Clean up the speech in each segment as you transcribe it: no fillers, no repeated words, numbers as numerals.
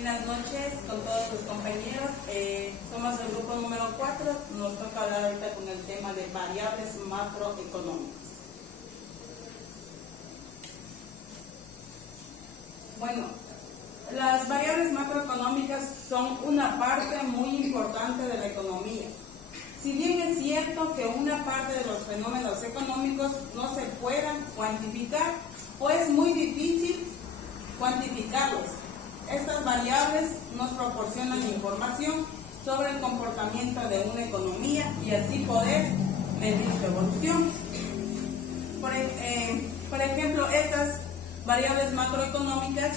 Buenas noches con todos los compañeros. Somos el grupo número 4. Nos toca hablar ahorita con el tema de variables macroeconómicas. Bueno, las variables macroeconómicas son una parte muy importante de la economía. Si bien es cierto que una parte de los fenómenos económicos no se puedan cuantificar o es muy difícil cuantificarlos, estas variables nos proporcionan información sobre el comportamiento de una economía y así poder medir su evolución. Por ejemplo, estas variables macroeconómicas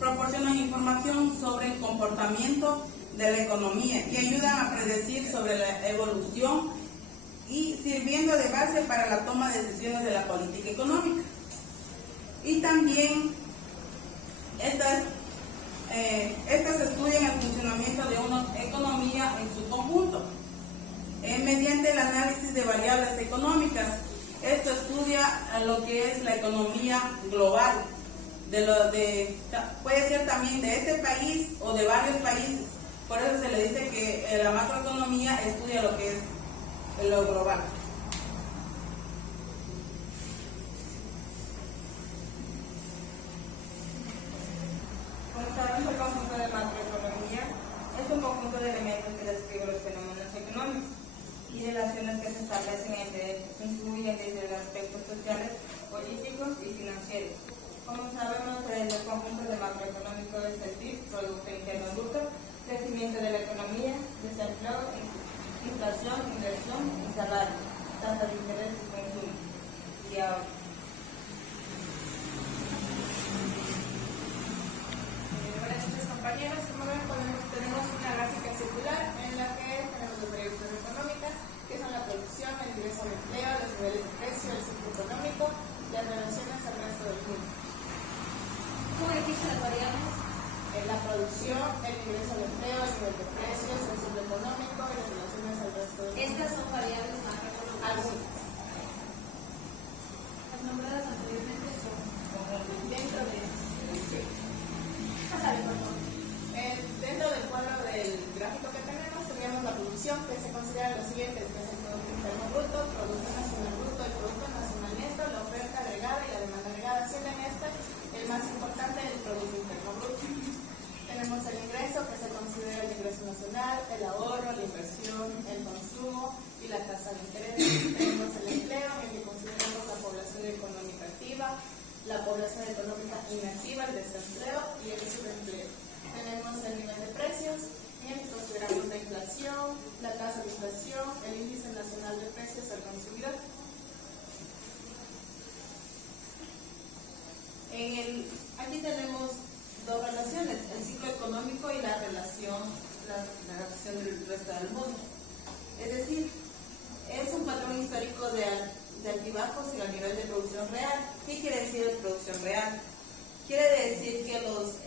proporcionan información sobre el comportamiento de la economía y ayudan a predecir sobre la evolución y sirviendo de base para la toma de decisiones de la política económica. Y también estas estudian el funcionamiento de una economía en su conjunto mediante el análisis de variables económicas. Esto estudia lo que es la economía global, puede ser también de este país o de varios países. Por eso se le dice que la macroeconomía estudia lo que es lo global. Como sabemos, el conjunto de macroeconomía es un conjunto de elementos que describe los fenómenos económicos y relaciones que se establecen entre ellos, incluyen desde los aspectos sociales, políticos y financieros. Como sabemos, el conjunto de macroeconómico es el PIB, Producto Interno Bruto, crecimiento de la economía, desempleo, inflación, inversión y salario, tasa de interés y consumo. Y ahora, buenas noches, compañeros. Como ven, tenemos una gráfica circular en la que tenemos las variables económicas, que son la producción, el ingreso al empleo, los niveles de precio, el ciclo económico, las relaciones al resto del mundo. ¿Cómo dijiste las variables? La producción, el ingreso al empleo, el nivel de precios, el ciclo económico y las relaciones al resto del mundo. Estas son variables macroeconómicas. Algunas. Las nombradas anteriormente son Dentro de Pásale, por favor. Dentro del cuadro del gráfico que tenemos, teníamos la producción, que se considera lo siguiente, que es el Producto Interno Bruto, Producto Nacional Bruto, el Producto Nacional Neto, la oferta agregada y la demanda agregada, siendo en este el más importante el Producto Interno Bruto. Tenemos el ingreso, que se considera el ingreso nacional, el ahorro, la inversión, el consumo y la tasa de interés. Tenemos el empleo, en el que consideramos la población económica activa, la población económica inactiva, el desempleo y el subempleo. Tenemos el nivel de precios, en el que consideramos la inflación, la tasa de inflación, el índice nacional de precios al consumidor. Aquí tenemos dos relaciones, el ciclo económico y la relación del resto del mundo. Es decir, es un patrón histórico de altibajos en el nivel de producción real. ¿Qué quiere decir de producción real? Quiere decir que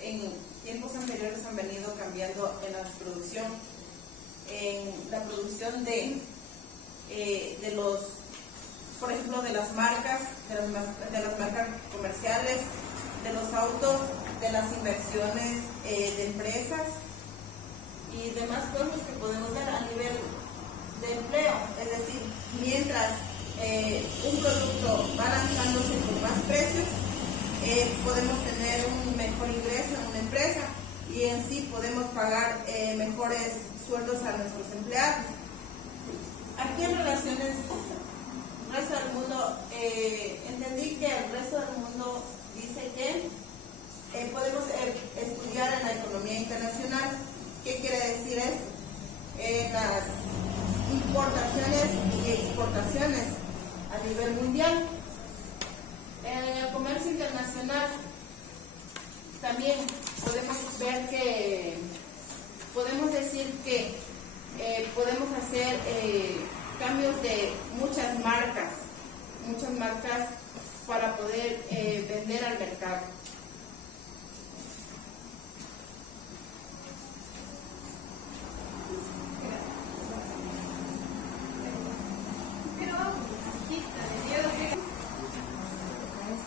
en tiempos anteriores han venido cambiando en la producción, en la producción de los, por ejemplo, de las marcas, de las marcas comerciales, de los autos, de las inversiones de empresas y demás cosas que podemos ver a nivel de empleo. Es decir, mientras un producto va lanzándose con más precios, podemos tener un mejor ingreso en una empresa y en sí podemos pagar mejores sueldos a nuestros empleados. Aquí en relaciones resto del mundo, entendí que el resto del mundo dice que podemos estudiar en la economía internacional. ¿Qué quiere decir esto? Las importaciones y exportaciones a nivel mundial. En el comercio internacional también podemos ver que podemos decir que podemos hacer cambios de muchas marcas para poder vender al mercado.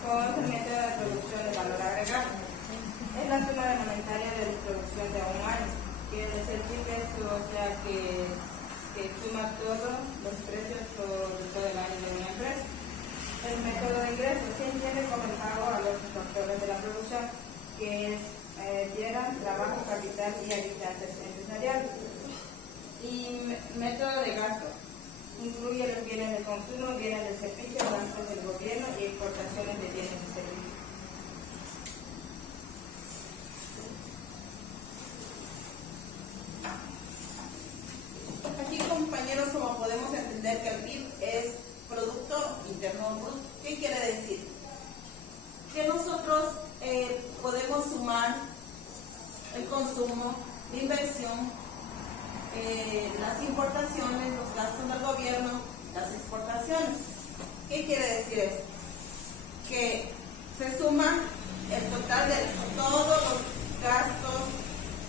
Con el método de producción de valor agregado. Es la suma de necesaria de distribución de un año. Quiere decir que eso, o sea, que suma todos los precios de todo el año de una empresa. El método de ingreso se entiende como el pago a los factores de la producción, que es tierra, trabajo, capital y habitantes empresariales. Y método de gasto incluye los bienes de consumo, bienes de servicio, gastos del gobierno y exportaciones de bienes y servicios. Aquí, compañeros, como podemos entender que el PIB es Producto Interno Bruto. ¿Qué quiere decir? Que nosotros podemos sumar el consumo, la inversión, las importaciones, los gastos del gobierno, las exportaciones. ¿Qué quiere decir eso? Que se suma el total de todos los gastos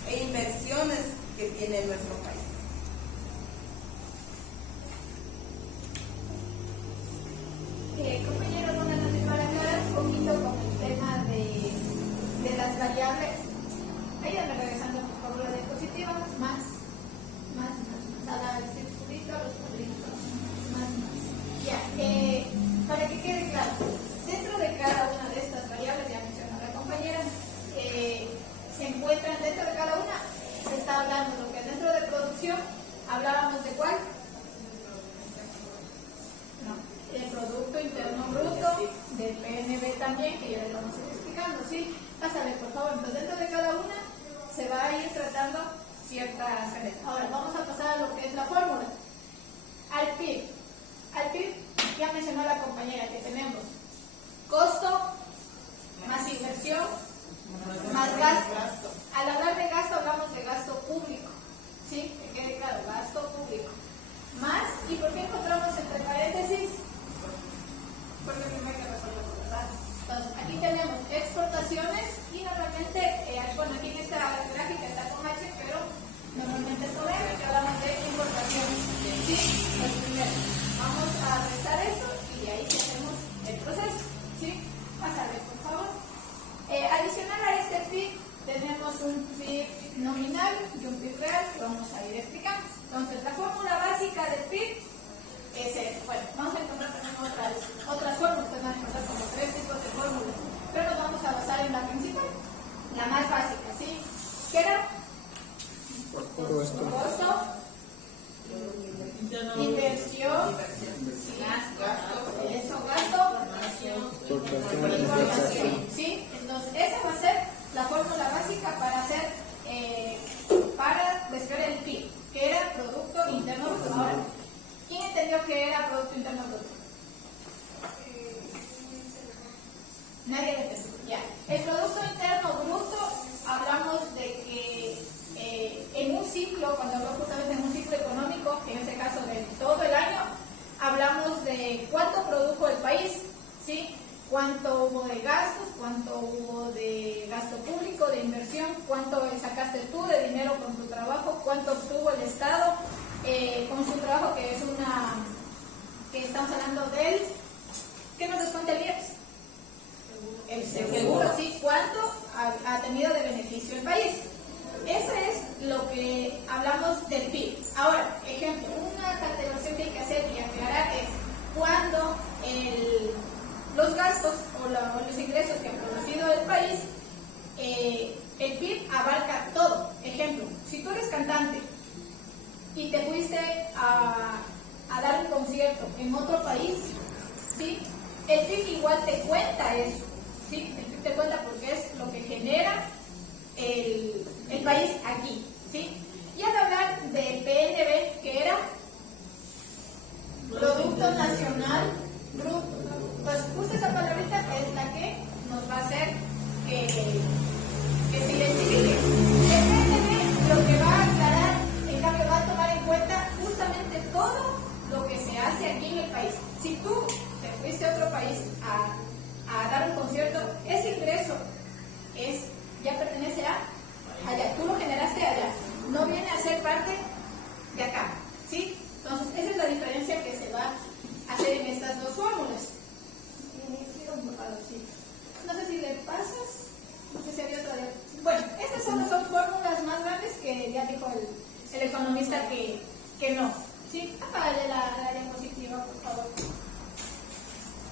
e inversiones que tiene nuestro país. Compañeros, buenas noches. Para aclarar un poquito con el tema de las variables, ayúdame regresando por favor la diapositiva, más, nada, el circulito, los cuadritos, más. Ya, para que quede claro, dentro de cada una de estas variables, ya mencionó la compañera, se encuentran dentro de cada una, se está hablando lo que es dentro de producción, hablábamos de cuál. El Producto Interno Bruto, del PNB también, que ya les vamos a ir explicando, ¿sí? Pásale, por favor. Entonces, dentro de cada una se va a ir tratando ciertas áreas. Ahora, vamos a pasar a lo que es la fórmula. Al PIB. Al PIB, ya mencionó la compañera que tenemos costo más inversión más gasto. Al hablar de gasto, hablamos de gasto público, ¿sí? Que quede claro, gasto público. Más, ¿y por qué encontramos entre paréntesis? Porque primero hay que resolver los datos. Entonces, aquí tenemos exportaciones y normalmente, bueno, aquí en esta gráfica está con H, pero normalmente es con M, que hablamos de importaciones. ¿Sí? Pues primero, vamos a restar esto y de ahí hacemos el proceso. ¿Sí? Pásale, por favor. Adicional a este PIB, tenemos un PIB nominal y un PIB real que vamos a ir explicando. Entonces, la fórmula básica del PIB es, bueno, vamos a encontrar también otras fórmulas, ustedes van a encontrar como 3 tipos de fórmulas, pero nos vamos a basar en la principal, la más básica, ¿sí? ¿Qué era? Costo, inversión, gasto, ¿sí? Entonces, esa va a ser la fórmula básica para describir el PIB, que era Producto Interno Bruto. Ahora, ¿quién entendió que era Producto Interno Bruto? Nadie lo entendió. Ya. El Producto Interno Bruto, hablamos de que en un ciclo, cuando hablamos justamente en un ciclo económico, que en este caso de todo el año, hablamos de cuánto produjo el país, ¿sí? Cuánto hubo de gastos, cuánto hubo de gasto público, de inversión, cuánto sacaste tú de dinero con tu trabajo, cuánto obtuvo el Estado con su trabajo, que estamos hablando del, ¿qué nos descuenta el IEPS? El seguro, ¿sí? ¿Cuánto ha tenido de beneficio el país? Eso es lo que hablamos del PIB. Ahora, ejemplo, una categorización que hay que hacer y aclarar es cuando los gastos o los ingresos que ha producido el país, el PIB abarca todo. Ejemplo, si tú eres cantante y te fuiste a dar un concierto en otro país, ¿sí? El PIB igual te cuenta eso, ¿sí? El PIB te cuenta porque es lo que genera el país aquí, ¿sí? Y al hablar del PNB, que era Producto Nacional Bruto, pues justo esa palabrita es la que nos va a hacer que se identifique. El PNB lo que va a aclarar, en cambio, va a tomar en cuenta justamente todo lo que se hace aquí en el país. Si tú te fuiste a otro país a dar un concierto, ese ingreso es economista que no. ¿Sí? Apágale la diapositiva, por favor.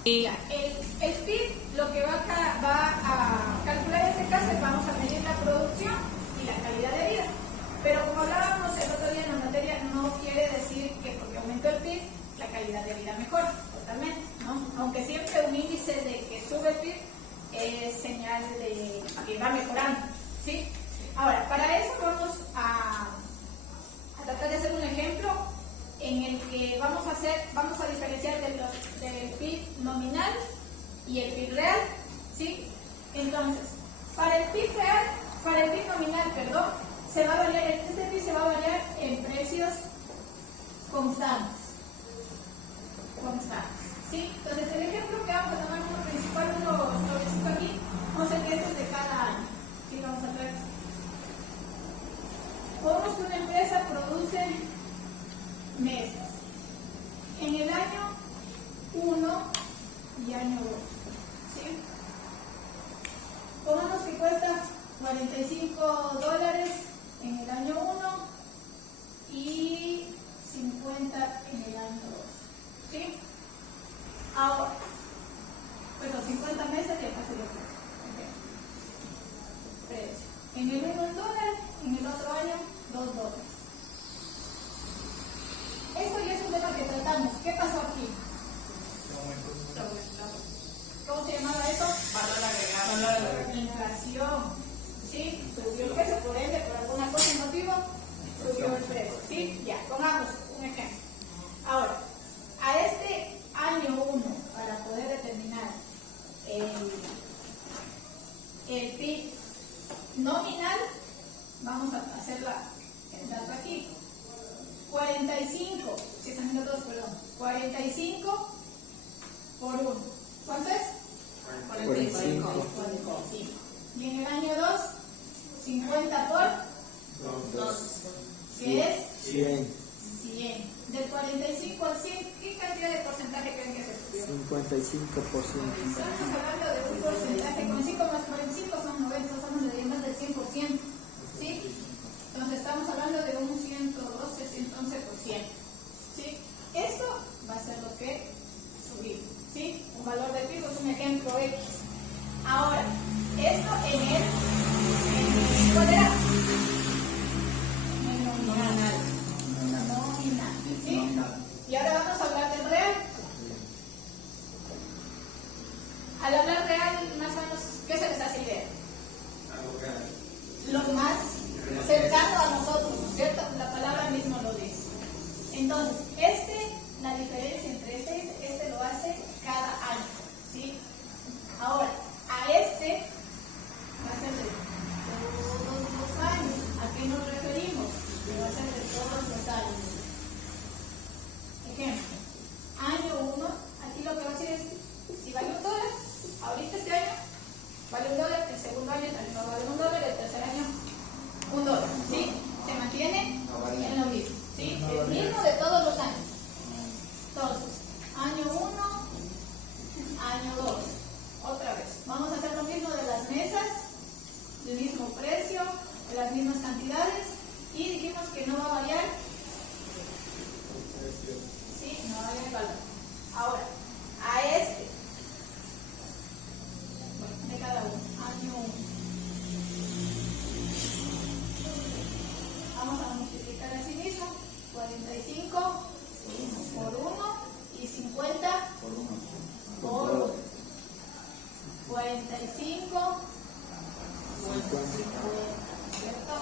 Y El PIB lo que va a calcular en este caso es vamos a medir la producción y la calidad de vida. Pero como hablábamos el otro día en la materia, no quiere decir que porque aumentó el PIB, la calidad de vida mejora totalmente, ¿no? Aunque siempre un índice de que sube el PIB es señal de que va mejorando, ¿sí? Ahora, para eso vamos a tratar de hacer un ejemplo en el que vamos a diferenciar del PIB nominal y el PIB real, ¿sí? Entonces, para el PIB nominal, se va a variar, este PIB se va a variar en precios constantes, ¿sí? Entonces, el ejemplo que vamos a tomar como principal, uno sobrecito aquí, vamos a ver que esto es de cada año, ¿sí? Vamos a ver. Pongamos que una empresa produce mesas en el año 1 y año 2, ¿sí? Pongamos que cuesta $45 en el año 1 y 50 en el año 2, ¿sí? Ahora, bueno, 50 mesas ya casi lo precio. En el 1 $1, en el otro año $2. Esto ya es un tema que tratamos. ¿Qué pasó aquí? ¿Cómo se llamaba eso? valor agregado. Inflación. ¿Sí? Subió el precio, por ende, por alguna cosa y motivo, subió el precio. ¿Sí? Ya, pongamos un ejemplo. Ahora, a este año 1, para poder determinar el PIB nominal, vamos a hacer el dato aquí. 45, si están viendo todos, perdón. 45 por 1. ¿Cuánto es? 45. 45. Y en el año 2, 50 por 2, que es 100. 100. Del 45 al 100, ¿qué cantidad de porcentaje creen que se subió? 55%. Estamos hablando de un porcentaje, con 5 más 45 son 90, estamos de más del 100%. ¿Sí? Entonces estamos hablando de un 112, 111%. ¿Sí? Esto va a ser lo que subimos. ¿Sí? Un valor de pico es un ejemplo X. Ahora, esto ¿cuál era? En el nominal. ¿Sí? Y ahora vamos a hablar del real. Al hablar real, más o menos, ¿qué se les hace idea? Lo más cercano a nosotros, ¿cierto? La palabra mismo lo dice. Entonces, la diferencia entre este lo hace cada año, ¿sí? Ahora, a este va a ser de todos los años. ¿A qué nos referimos? Que va a ser de todos los años. Ejemplo, año 1, aquí lo que va a decir es, si vale $1, ahorita este año vale $1, el segundo año también va a valer $1, el tercer año $1, ¿sí? Se mantiene en lo mismo, ¿sí? El mismo de todos los años. Entonces, año 1, año 2, otra vez. Vamos a hacer lo mismo de las mesas, del mismo precio, de las mismas cantidades, y dijimos que no va a variar. Sí, no va a variar el valor. Ahora, a este, de cada uno, año 1. Vamos a multiplicar así mismo, 45 por 1 y 50 por 1. 45 ¿cierto?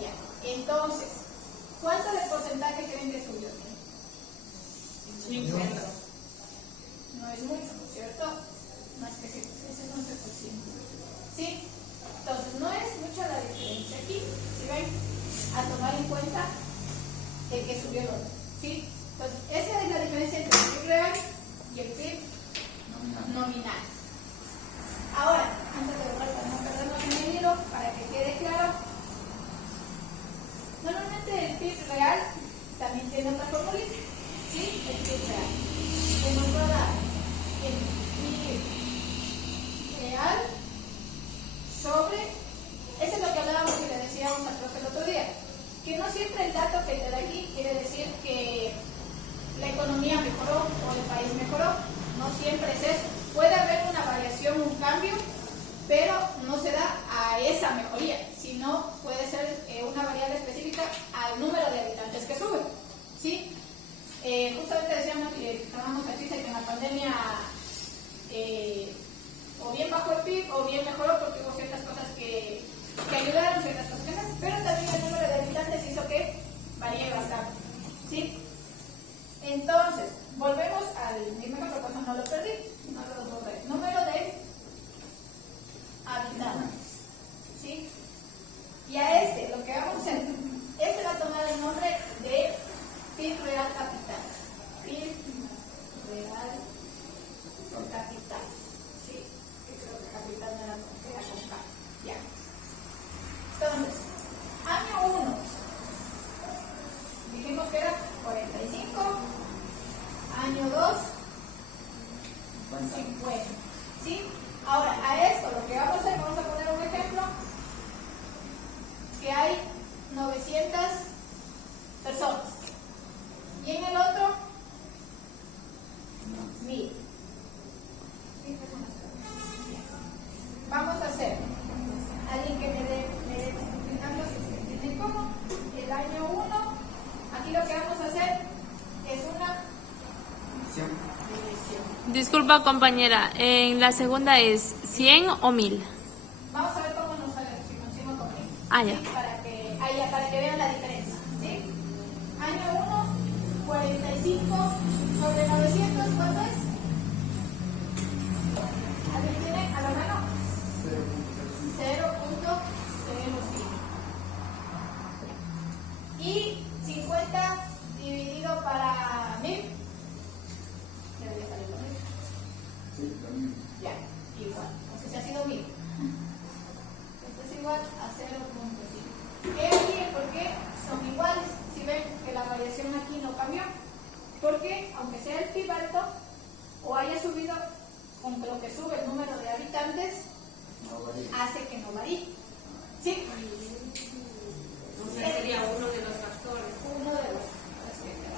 Ya. Entonces, ¿cuánto de porcentaje creen que subió? 50. No es mucho, ¿no es cierto? Más que ese es 11%. ¿Sí? Entonces, no es mucha la diferencia aquí, ¿sí ven? A tomar en cuenta el que subió el otro, ¿sí? Entonces, esa es la diferencia entre el PIB real y el PIB nominal. Ahora, antes de borrar para no perdernos en el hilo, para que quede claro, normalmente el PIB real también tiene otra formulita, ¿sí? El PIB real. Que nos va a dar el PIB real sobre, eso es lo que hablábamos y le decíamos al profe el otro día, que no siempre el dato esa mejoría, sino puede ser una variable específica al número de habitantes que sube, ¿sí? Justamente decíamos y tomamos noticia que en la pandemia o bien bajó el PIB o bien mejoró porque hubo ciertas cosas que ayudaron, ciertas cosas que no, pero también el número de habitantes hizo que varíe bastante, ¿sí? Entonces, volvemos al mismo ejemplo, pues no lo perdí, no lo borré. Número de habitantes, ¿sí? Y a lo que vamos a hacer, va a tomar el nombre de PIB real capital. PIB real capital, ¿sí? Que creo que capital me la queda con K, ya. Entonces, año 1, dijimos que era 45, año 2, 50, ¿sí? Ahora, a esto lo que vamos a hacer, vamos a poner un ejemplo, que hay 900 personas, y en el otro, 1000. Vamos a hacer, alguien que me dé explicando si entienden cómo, el año 1, aquí lo que vamos a hacer es una división. Disculpa, compañera, en la segunda es 100 o 1000. Vamos a ver cómo nos sale si consigo con 1000. Ah, ya. ¿Sí? Para que vean la diferencia, ¿sí? Año 1, 45 sobre 900, ¿cuánto es? ¿Alguien tiene a la mano? 0.05. Y 50 dividido para 1000. Debería salir lo mismo. Sí, también. Ya, igual. No sé si ha sido 1000. Esto es igual a 0.5. ¿Qué aquí? ¿Por qué son iguales? Si ven que la variación aquí no cambió. Porque aunque sea el PIB alto o haya subido, con lo que sube el número de habitantes, No varía. hace que no varíe. ¿Sí? O sea, sería uno de los factores. Uno de los. O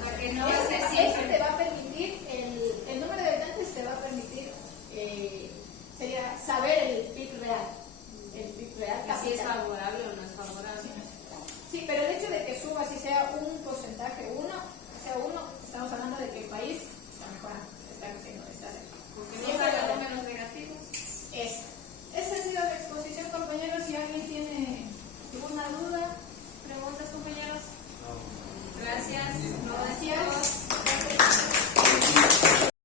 sea, que no Eso se eso siempre. te va a permitir, el número de habitantes te va a permitir, sería saber el PIB real. El PIB real Si es capital. favorable o no es favorable. Sí, pero el hecho de que suba, si sea un porcentaje, estamos hablando de que el país está mejorando, está creciendo, está cerca. Porque no sale números negativos. Esa ha sido la exposición, compañeros. Si alguien tiene alguna duda, ¿Preguntas, compañeros? No.